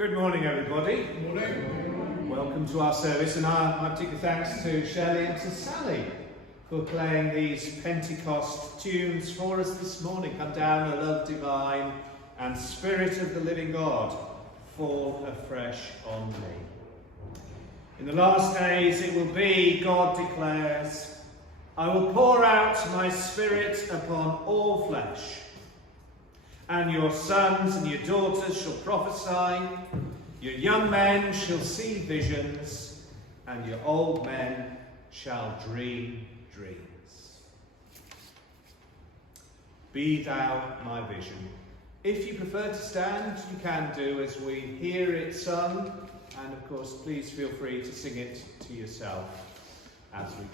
Good morning, everybody. Good morning. Welcome to our service, and my particular thanks to Shelley and to Sally for playing these Pentecost tunes for us this morning. Come down, O love divine, and Spirit of the living God, fall afresh on me. In the last days it will be, God declares, I will pour out my Spirit upon all flesh, and your sons and your daughters shall prophesy, your young men shall see visions, and your old men shall dream dreams. Be thou my vision. If you prefer to stand, you can do as we hear it sung, and of course please feel free to sing it to yourself as we go.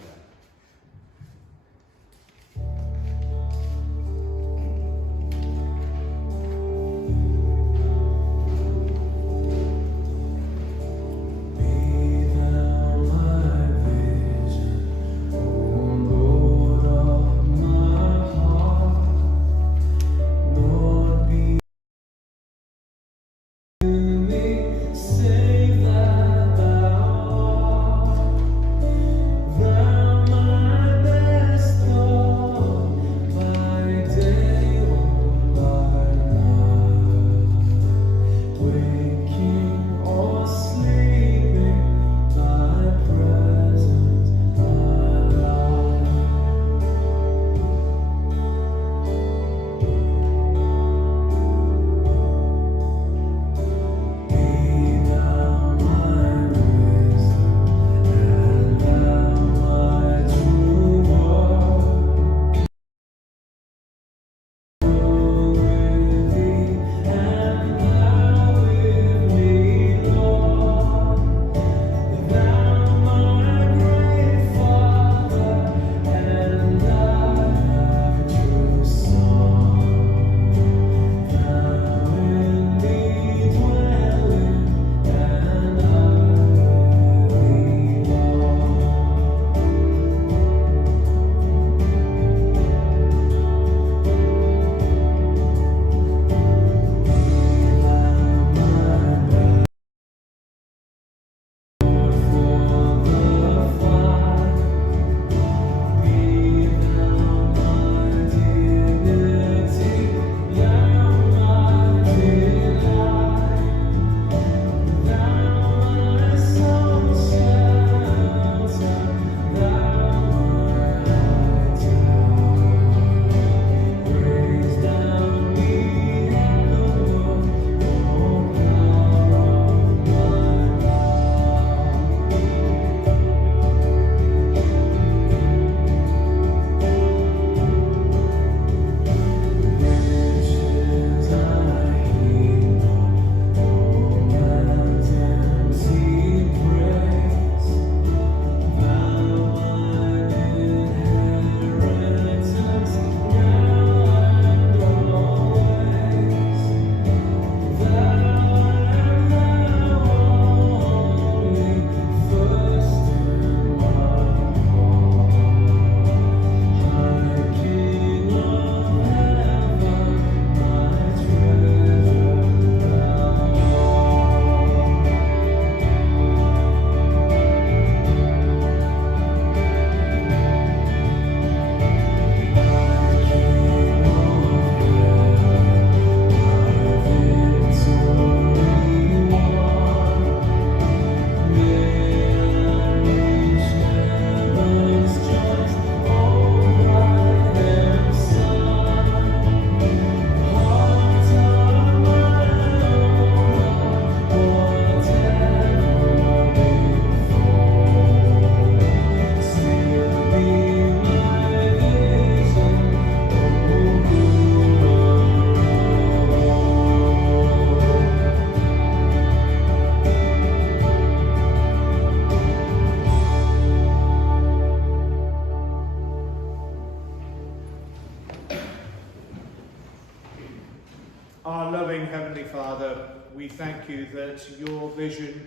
Our loving Heavenly Father, we thank you that your vision,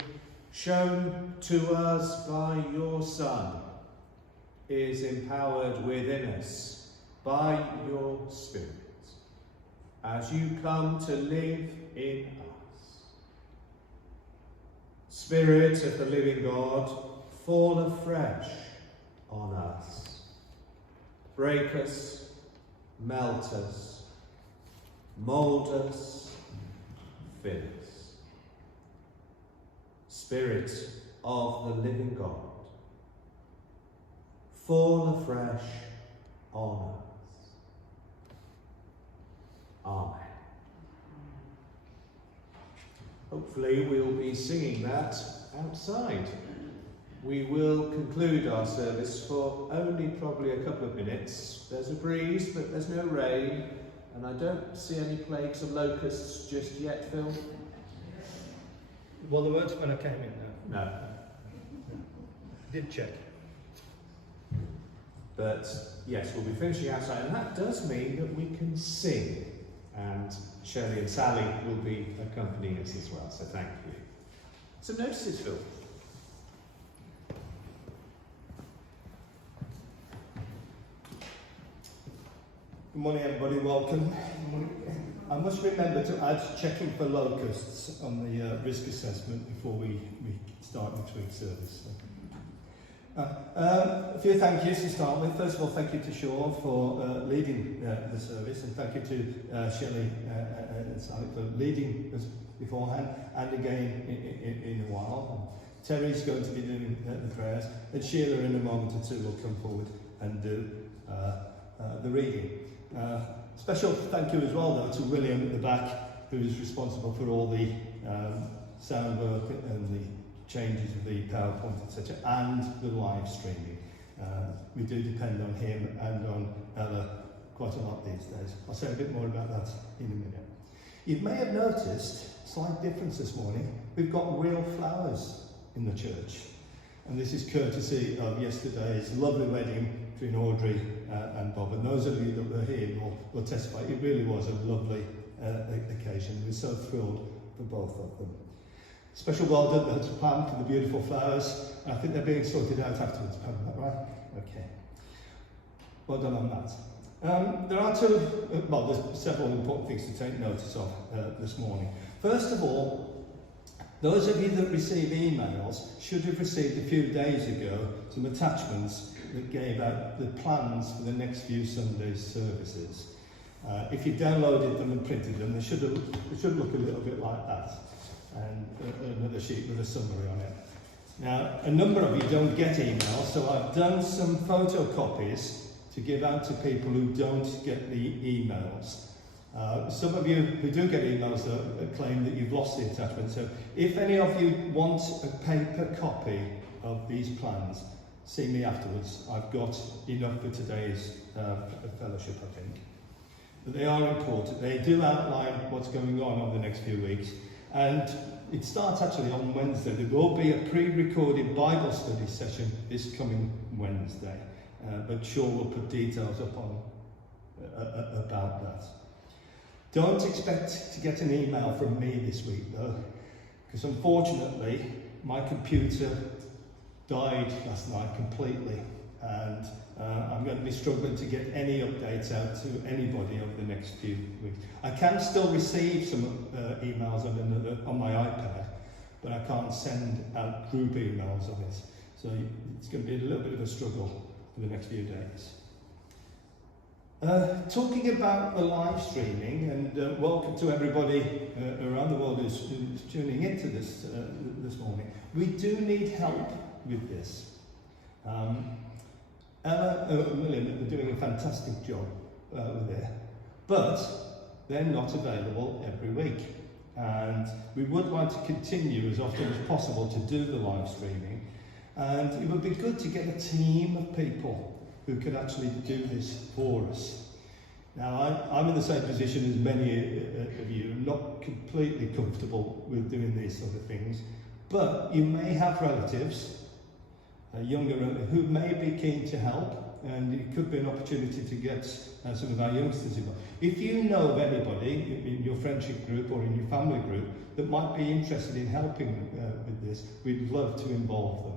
shown to us by your Son, is empowered within us by your Spirit, as you come to live in us. Spirit of the living God, fall afresh on us. Break us, melt us, mould us, fill us. Spirit of the living God, fall afresh on us. Amen. Hopefully we'll be singing that outside. We will conclude our service for only probably a couple of minutes. There's a breeze, but there's no rain, and I don't see any plagues of locusts just yet, Phil. Well, there weren't when I came in, though. No. Did check. But yes, we'll be finishing outside, and that does mean that we can sing. And Shirley and Sally will be accompanying us as well, so thank you. Some notices, Phil. Good morning, everybody. Welcome. I must remember to add checking for locusts on the risk assessment before we start next week's service. A few thank yous to start with. First of all, thank you to Sean for leading the service, and thank you to Shelley and Sally for leading us beforehand and again in a while. Terry's going to be doing the prayers, and Sheila in a moment or two will come forward and do the reading. Special thank you as well, though, to William at the back, who is responsible for all the sound work and the changes of the PowerPoint, etc., and the live streaming. We do depend on him and on Ella quite a lot these days. I'll say a bit more about that in a minute. You may have noticed, slight difference this morning, we've got real flowers in the church. And this is courtesy of yesterday's lovely wedding between Audrey and Bob. And those of you that were here will testify, it really was a lovely occasion. We're so thrilled for both of them. Special well done to Pam for the beautiful flowers. I think they're being sorted out afterwards, Pam, is that right? Okay. Well done on that. There are there's several important things to take notice of this morning. First of all, those of you that receive emails should have received a few days ago some attachments that gave out the plans for the next few Sundays' services. If you downloaded them and printed them, they should look a little bit like that. And another sheet with a summary on it. Now, a number of you don't get emails, so I've done some photocopies to give out to people who don't get the emails. Some of you who do get emails though claim that you've lost the attachment, so if any of you want a paper copy of these plans, see me afterwards. I've got enough for today's fellowship, I think. But they are important. They do outline what's going on over the next few weeks. And it starts actually on Wednesday. There will be a pre-recorded Bible study session this coming Wednesday. But Sean will put details up on about that. Don't expect to get an email from me this week though, because unfortunately my computer died last night completely, and I'm going to be struggling to get any updates out to anybody over the next few weeks. I can still receive some emails on my iPad, but I can't send out group emails on it. So it's going to be a little bit of a struggle for the next few days. Talking about the live streaming, and welcome to everybody around the world who's tuning into this this morning. We do need help with this. Ella and William are doing a fantastic job with it, but they're not available every week. And we would like to continue as often as possible to do the live streaming. And it would be good to get a team of people who could actually do this for us. Now, I'm in the same position as many of you. I'm not completely comfortable with doing these sort of things, but you may have relatives, younger, who may be keen to help, and it could be an opportunity to get some of our youngsters involved. If you know of anybody in your friendship group or in your family group that might be interested in helping with this, we'd love to involve them.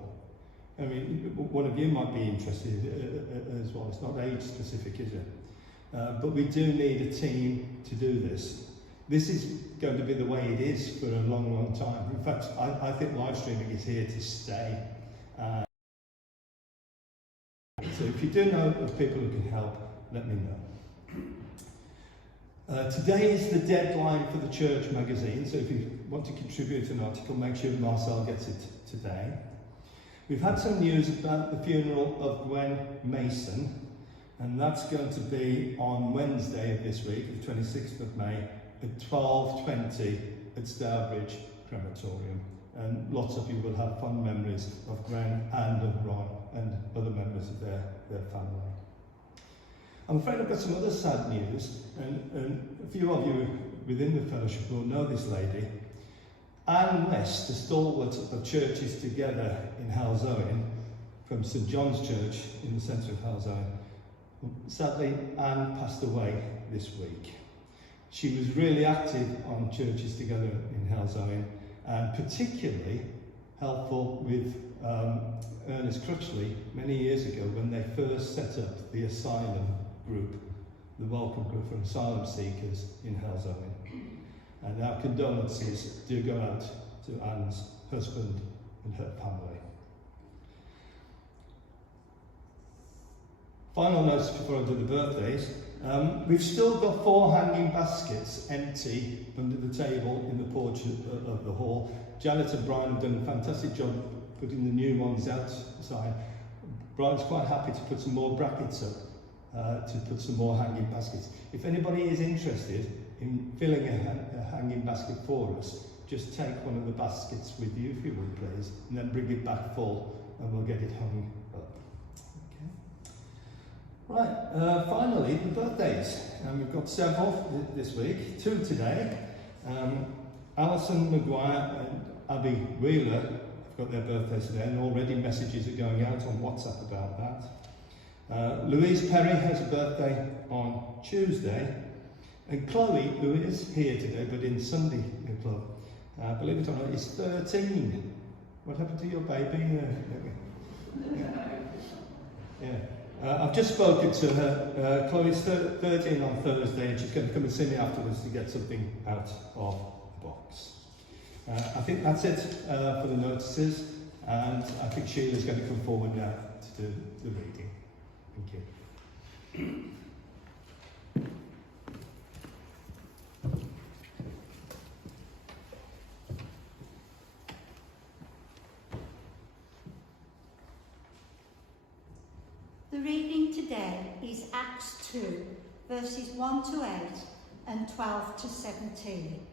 I mean, one of you might be interested as well. It's not age specific, is it? But we do need a team to do this. This is going to be the way it is for a long, long time. In fact, I think live streaming is here to stay. So if you do know of people who can help, let me know. Today is the deadline for the church magazine, so if you want to contribute an article, make sure Marcel gets it today. We've had some news about the funeral of Gwen Mason, and that's going to be on Wednesday of this week, the 26th of May, at 12:20 at Stourbridge Crematorium. And lots of you will have fond memories of Gwen and of Ron and other members of their family. I'm afraid I've got some other sad news, and a few of you within the fellowship will know this lady. Anne West, the stalwart of Churches Together in Halzowen, from St John's Church in the centre of Halzowen. Sadly, Anne passed away this week. She was really active on Churches Together in Halzowen, and particularly helpful with Ernest Crutchley many years ago when they first set up the asylum group, the welcome group for asylum seekers in Halzowen. And our condolences do go out to Anne's husband and her family. Final notes before I do the birthdays. We've still got 4 hanging baskets empty under the table in the porch of the hall. Janet and Brian have done a fantastic job putting the new ones outside. Brian's quite happy to put some more brackets up, to put some more hanging baskets. If anybody is interested in filling a hanging basket for us, just take one of the baskets with you, if you would please, and then bring it back full and we'll get it hung up. Right, finally, the birthdays. We've got several this week, 2 today. Alison Maguire and Abby Wheeler have got their birthdays today, and already messages are going out on WhatsApp about that. Louise Perry has a birthday on Tuesday, and Chloe, who is here today but in Sunday Club, believe it or not, is 13. What happened to your baby? Yeah. I've just spoken to her. Chloe's 13 on Thursday, and she's going to come and see me afterwards to get something out of the box. I think that's it for the notices, and I think Sheila's going to come forward now to do the reading. Thank you. The reading today is Acts 2, verses 1 to 8 and 12 to 17.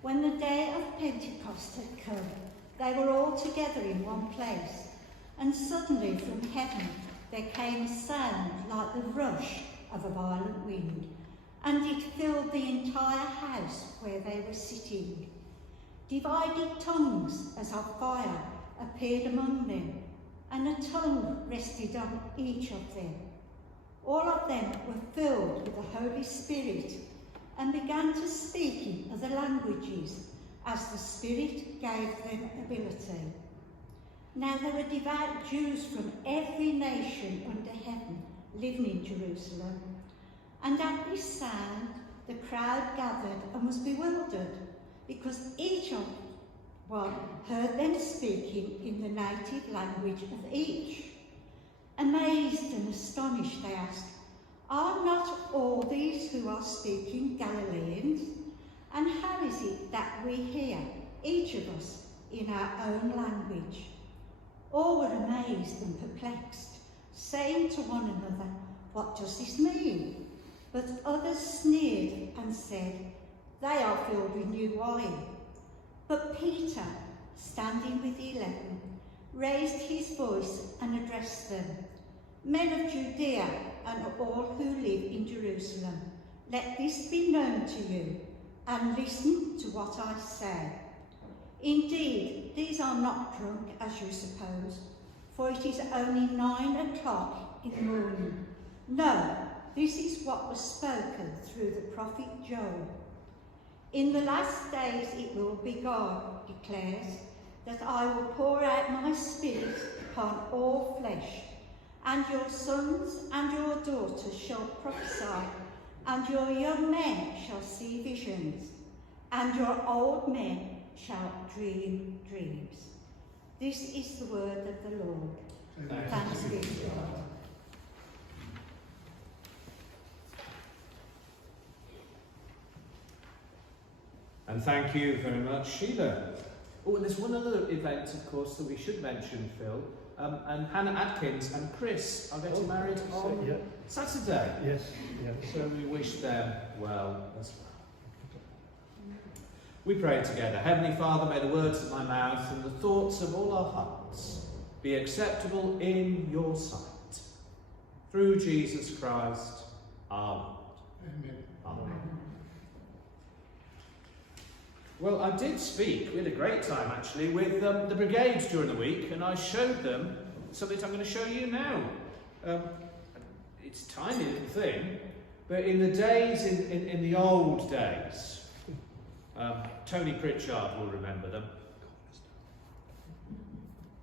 When the day of Pentecost had come, they were all together in one place, and suddenly from heaven there came a sound like the rush of a violent wind, and it filled the entire house where they were sitting. Divided tongues as of fire appeared among them, and a tongue rested on each of them. All of them were filled with the Holy Spirit and began to speak in other languages as the Spirit gave them ability. Now there were devout Jews from every nation under heaven living in Jerusalem, and at this sound the crowd gathered and was bewildered, because each of one heard them speaking in the native language of each. Amazed and astonished, they asked, "Are not all these who are speaking Galileans? And how is it that we hear, each of us, in our own language?" All were amazed and perplexed, saying to one another, "What does this mean?" But others sneered and said, "They are filled with new wine." But Peter, standing with the 11, raised his voice and addressed them. "Men of Judea and all who live in Jerusalem, let this be known to you, and listen to what I say. Indeed, these are not drunk as you suppose, for it is only 9 o'clock in the morning. No, this is what was spoken through the prophet Joel. In the last days it will be, God declares, that I will pour out my spirit upon all flesh, and your sons and your daughters shall prophesy, and your young men shall see visions, and your old men shall dream dreams. This is the word of the Lord. Thanks be to God. And thank you very much, Sheila. Oh, and there's one other event, of course, that we should mention, Phil. And Hannah Atkins and Chris are getting married on Saturday. Yes, yeah. So we wish them well as well. We pray together. Heavenly Father, may the words of my mouth and the thoughts of all our hearts be acceptable in your sight. Through Jesus Christ, our Lord. Amen. Amen. Well, I did speak, we had a great time actually, with the Brigades during the week, and I showed them something I'm going to show you now. It's a tiny little thing, but in the days, in the old days, Tony Pritchard will remember them.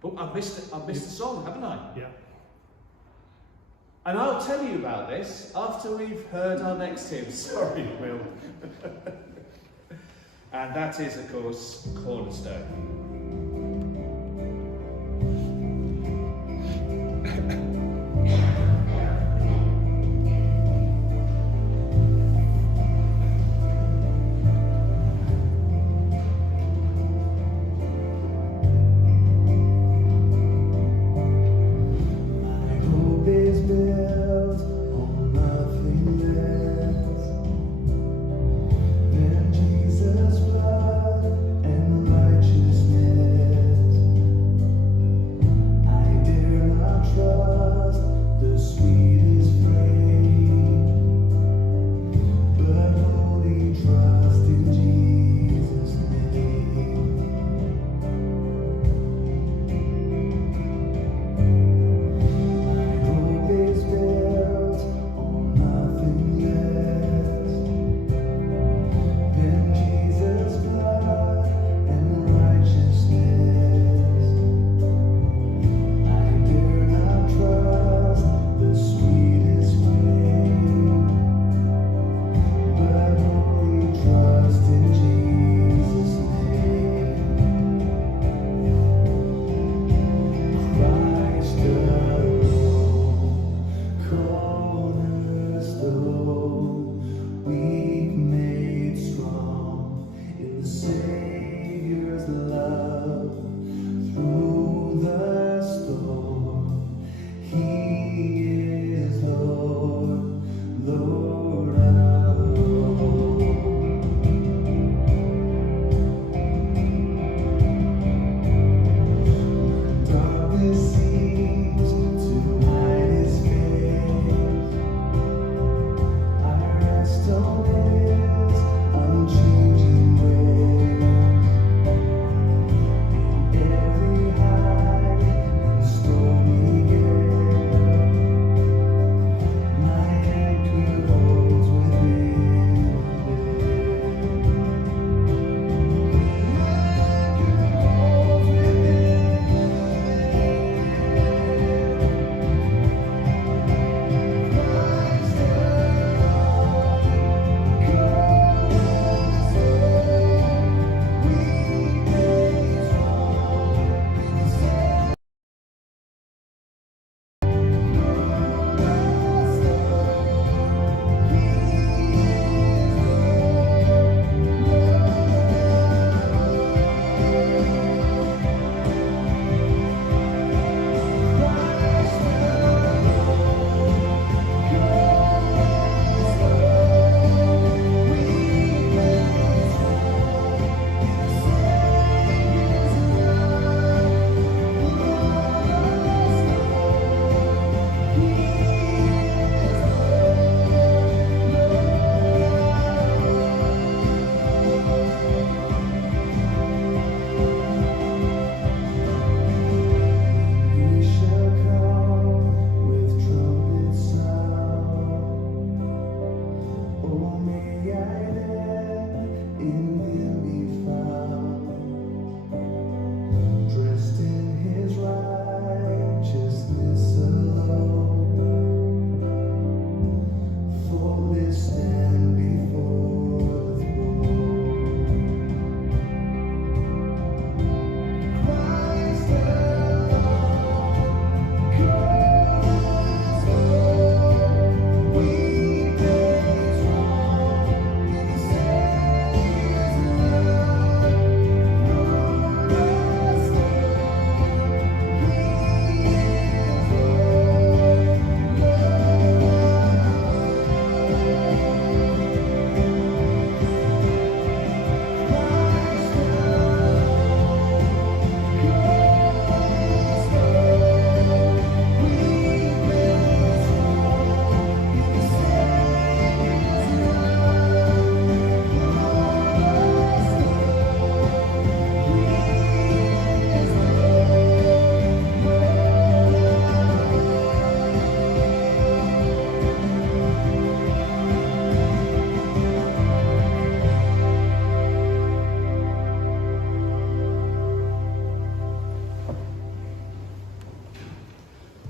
Oh, I've missed the song, haven't I? Yeah. And I'll tell you about this after we've heard our next hymn. Sorry, Will. And that is, of course, Cornerstone. Jesus' blood and righteousness.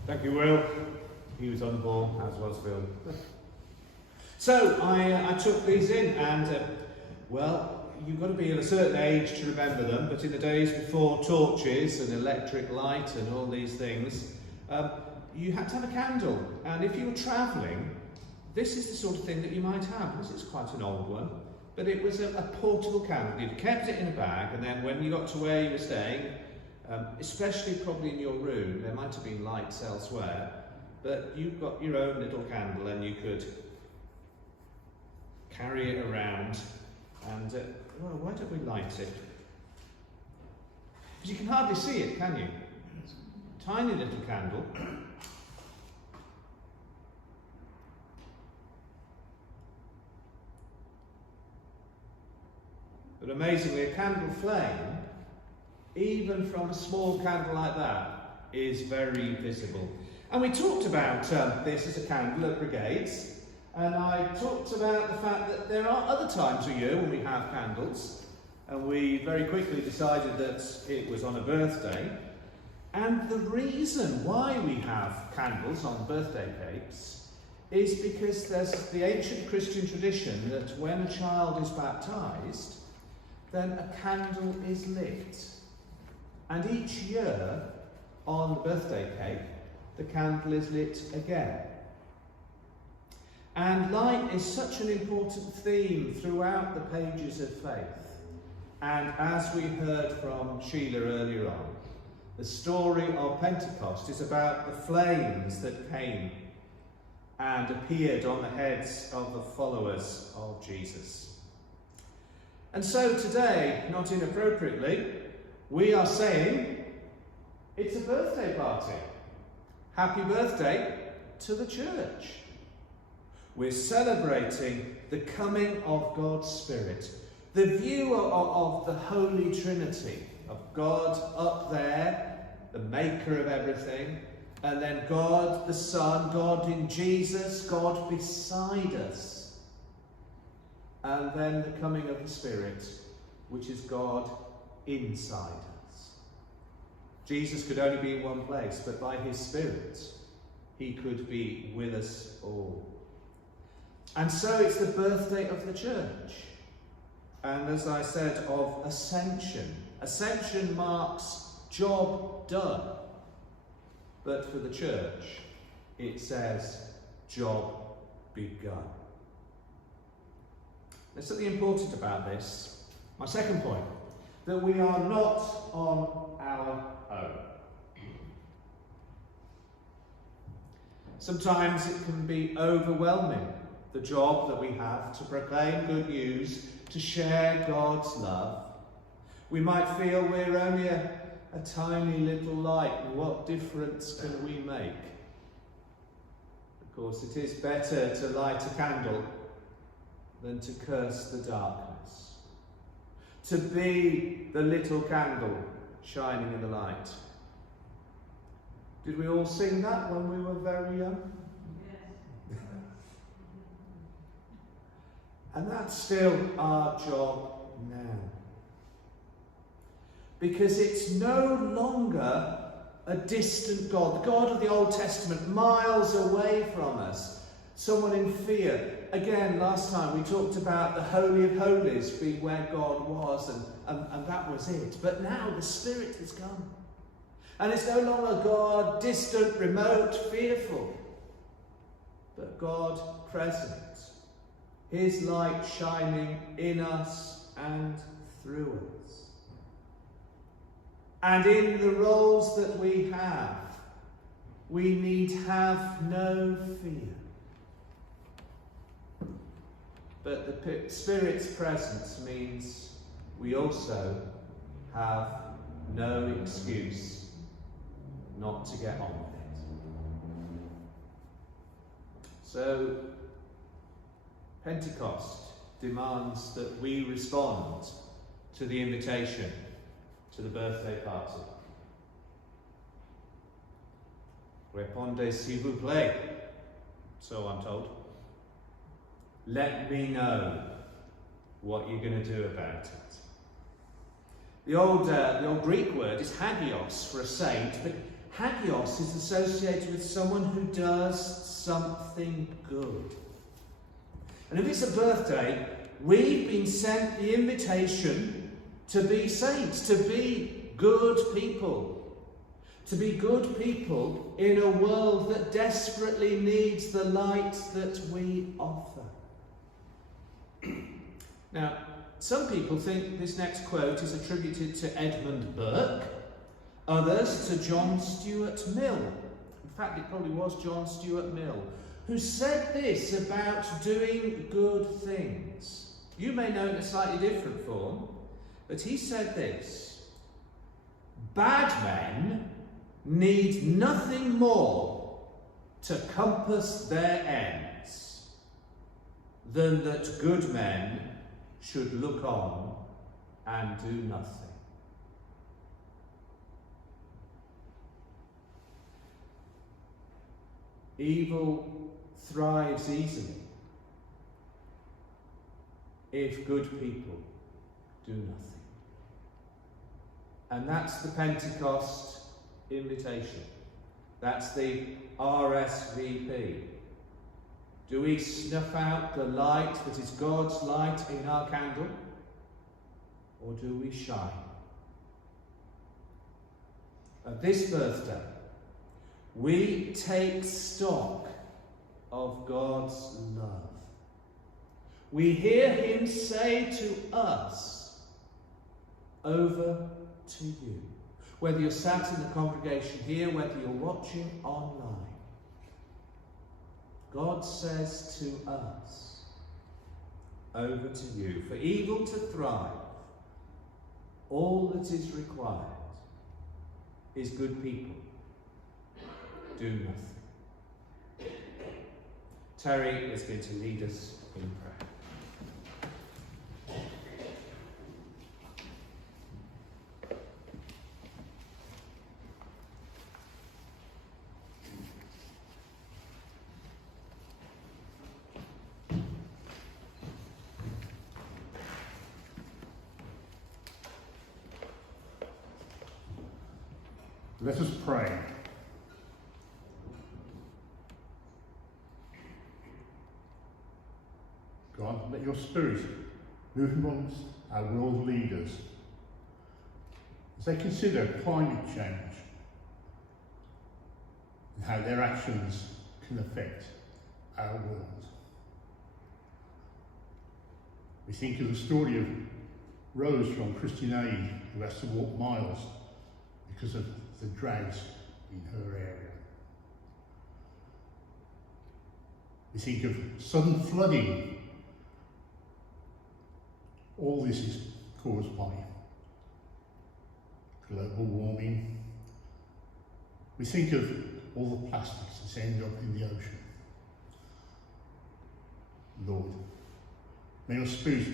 Thank you, Will. He was on the ball, as was Phil. So I took these in, and well, you've got to be at a certain age to remember them, but in the days before torches and electric light and all these things, you had to have a candle. And if you were travelling, this is the sort of thing that you might have. This is quite an old one, but it was a portable candle. You'd kept it in a bag, and then when you got to where you were staying, especially probably in your room, there might have been lights elsewhere, but you've got your own little candle and you could carry it around. And, well, why don't we light it? Because you can hardly see it, can you? Tiny little candle. But amazingly, a candle flame, even from a small candle like that, is very visible. And we talked about this as a candle at Brigades. And I talked about the fact that there are other times of year when we have candles, and we very quickly decided that it was on a birthday. And the reason why we have candles on birthday cakes is because there's the ancient Christian tradition that when a child is baptised, then a candle is lit. And each year on the birthday cake, the candle is lit again. And light is such an important theme throughout the pages of faith. And as we heard from Sheila earlier on, the story of Pentecost is about the flames that came and appeared on the heads of the followers of Jesus. And so today, not inappropriately, we are saying it's a birthday party. Happy birthday to the church. We're celebrating the coming of God's Spirit, the view of the Holy Trinity, of God up there, the maker of everything, and then God the Son, God in Jesus, God beside us, and then the coming of the Spirit, which is God inside us. Jesus could only be in one place, but by his Spirit, he could be with us all. And so it's the birthday of the church. And as I said, of ascension. Ascension marks job done. But for the church, it says job begun. There's something important about this. My second point, that we are not on our own. Sometimes it can be overwhelming, the job that we have to proclaim good news, to share God's love. We might feel we're only a tiny little light. What difference can we make? Of course, it is better to light a candle than to curse the darkness. To be the little candle shining in the light. Did we all sing that when we were very young? Yes. And that's still our job now. Because it's no longer a distant God, the God of the Old Testament, miles away from us, someone in fear. Again, last time we talked about the Holy of Holies being where God was, and that was it. But now the Spirit has come. And it's no longer God distant, remote, fearful, but God present. His light shining in us and through us. And in the roles that we have, we need have no fear. But the Spirit's presence means we also have no excuse not to get on with it. So, Pentecost demands that we respond to the invitation to the birthday party. Répondez s'il vous plaît, so I'm told. Let me know what you're going to do about it. The old Greek word is hagios for a saint, but Hagios is associated with someone who does something good. And if it's a birthday, we've been sent the invitation to be saints, to be good people. To be good people in a world that desperately needs the light that we offer. Now, some people think this next quote is attributed to Edmund Burke, others to John Stuart Mill. In fact, it probably was John Stuart Mill, who said this about doing good things. You may know it in a slightly different form, but he said this: bad men need nothing more to compass their ends than that good men should look on and do nothing. Evil thrives easily if good people do nothing. And that's the Pentecost invitation. That's the RSVP. Do we snuff out the light that is God's light in our candle? Or do we shine? At this birthday, we take stock of God's love. We hear him say to us, over to you. Whether you're sat in the congregation here, whether you're watching online, God says to us, over to you. For evil to thrive, all that is required is good people. Do nothing. Terry is going to lead us in prayer. Let us pray. God, let your Spirit move amongst our world leaders as they consider climate change and how their actions can affect our world. We think of the story of Rose from Christian Aid, who has to walk miles because of the drought in her area. We think of sudden flooding. All this is caused by global warming. We think of all the plastics that end up in the ocean. Lord, may your Spirit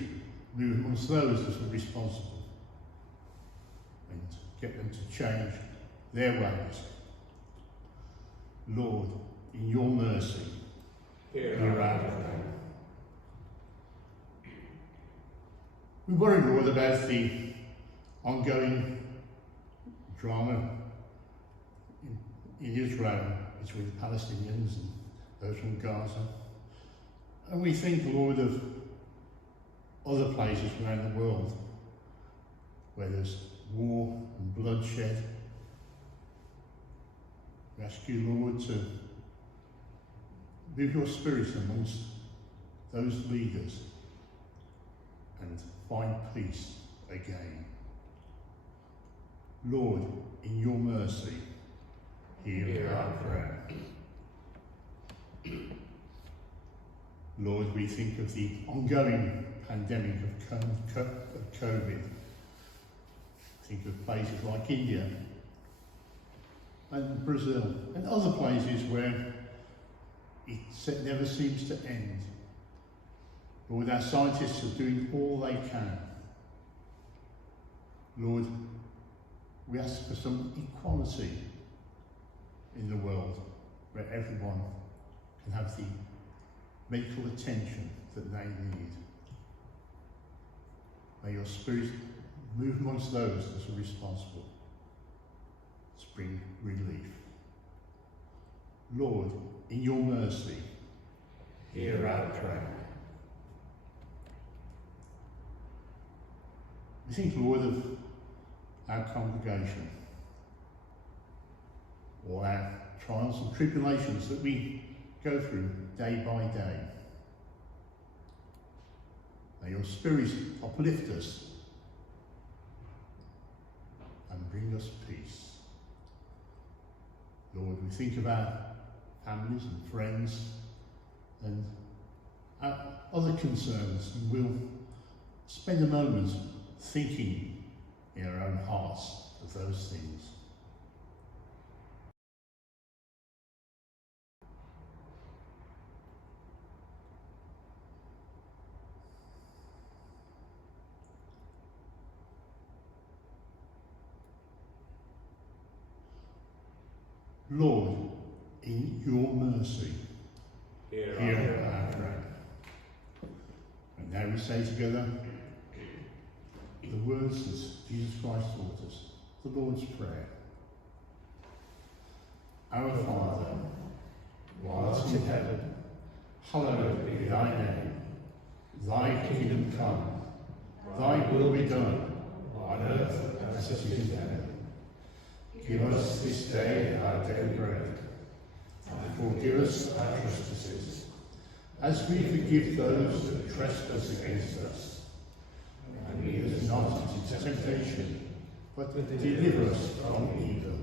move amongst those that are responsible and get them to change their ways. Lord, in your mercy, hear our prayer. We worry, Lord, about the ongoing drama in Israel between the Palestinians and those from Gaza. And we think, Lord, of other places around the world where there's war and bloodshed. We ask you, Lord, to move your Spirit amongst those leaders and find peace again. Lord, in your mercy, hear our prayer. Lord, we think of the ongoing pandemic of COVID. Think of places like India and Brazil and other places where it never seems to end. Lord, our scientists are doing all they can. Lord, we ask for some equality in the world where everyone can have the medical attention that they need. May your Spirit move amongst those that are responsible. bring relief. Lord, in your mercy, hear our prayer. We think, Lord, of our congregation, or our trials and tribulations that we go through day by day. May your Spirit uplift us and bring us peace. Lord, we think of our families and friends and our other concerns, and we'll spend a moment thinking in our own hearts of those things. Lord, in your mercy, hear our prayer. And now we say together the words that Jesus Christ taught us, the Lord's Prayer. Our Father, who art in heaven, hallowed be thy name. Thy kingdom come, thy will be done, on earth as it is in heaven. Give us this day our daily bread, and forgive us our trespasses, as we forgive those who trespass against us. And lead us not into temptation, but deliver us from evil.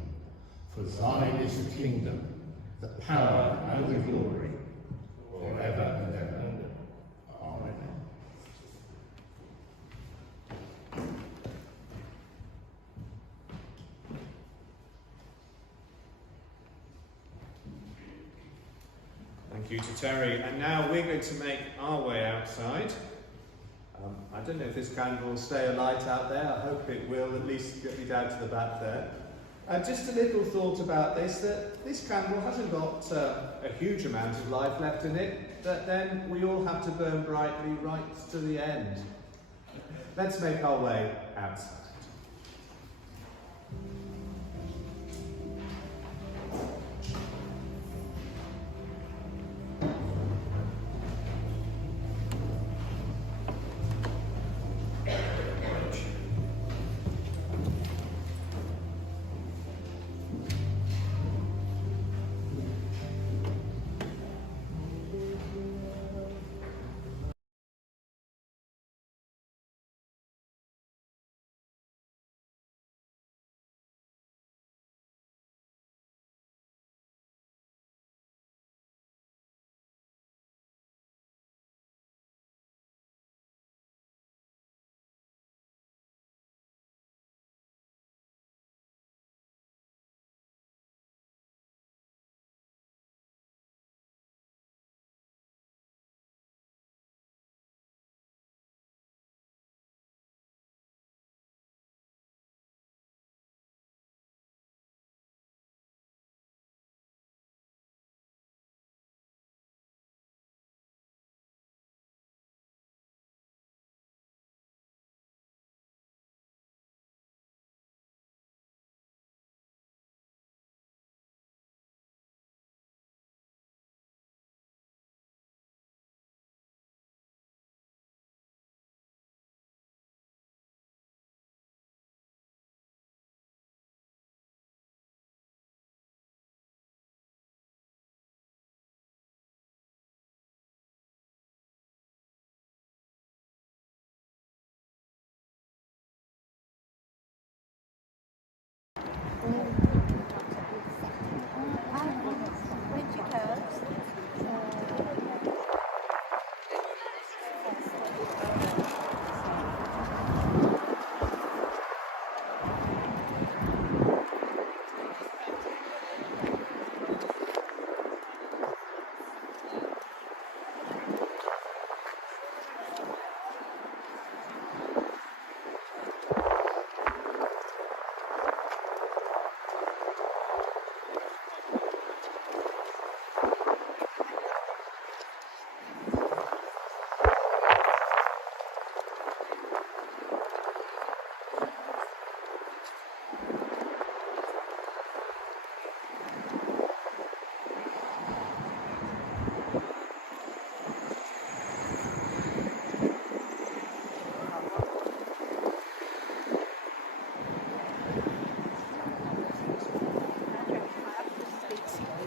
For thine is the kingdom, the power, and the glory, forever and ever. Amen. Thank you to Terry. And now we're going to make our way outside. I don't know if this candle will stay alight out there. I hope it will at least get me down to the back there. Just a little thought about this, that this candle hasn't got a huge amount of life left in it, but then we all have to burn brightly right to the end. Let's make our way outside.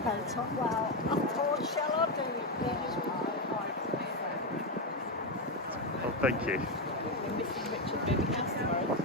Well, I thought, shall I do it? Oh, thank you. We're missing Richard moving house tomorrow.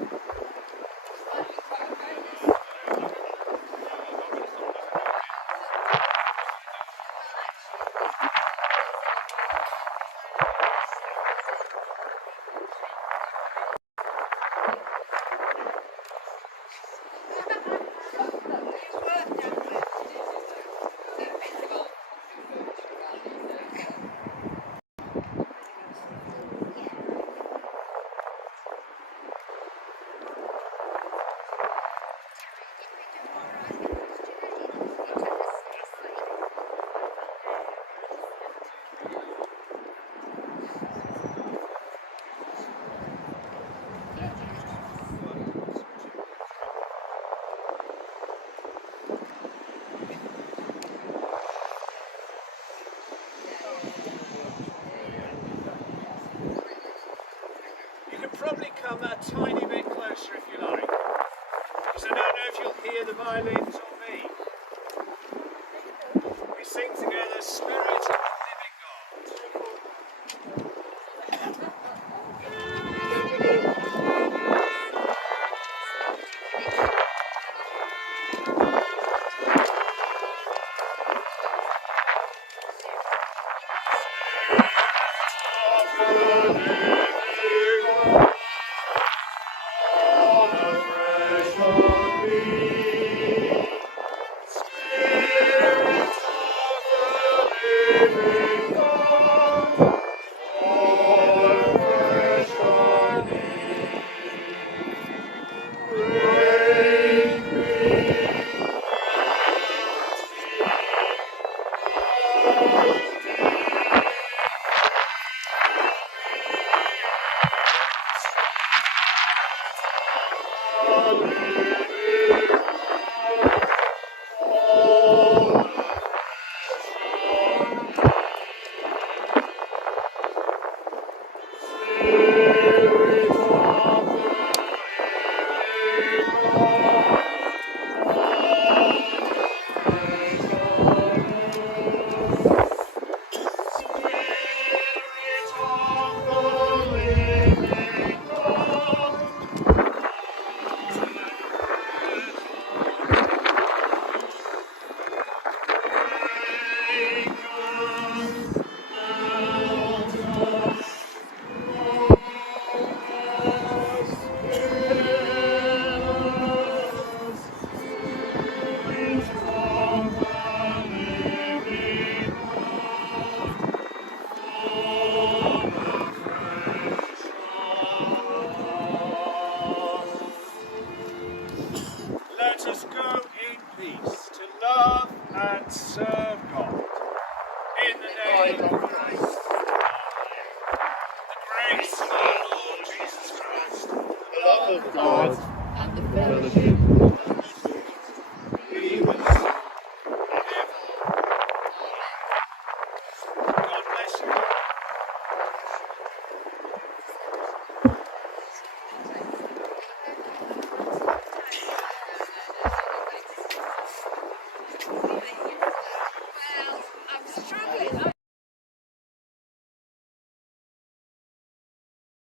You can probably come a tiny bit closer if you like, because I don't know if you'll hear the violins or me. We sing together, Spirit of the Living God. Let us go in peace to love and serve God. In the name of Christ. The grace of our Lord Jesus Christ, the love of God, and the fellowship be with us all. God bless you. Well, I'm struggling.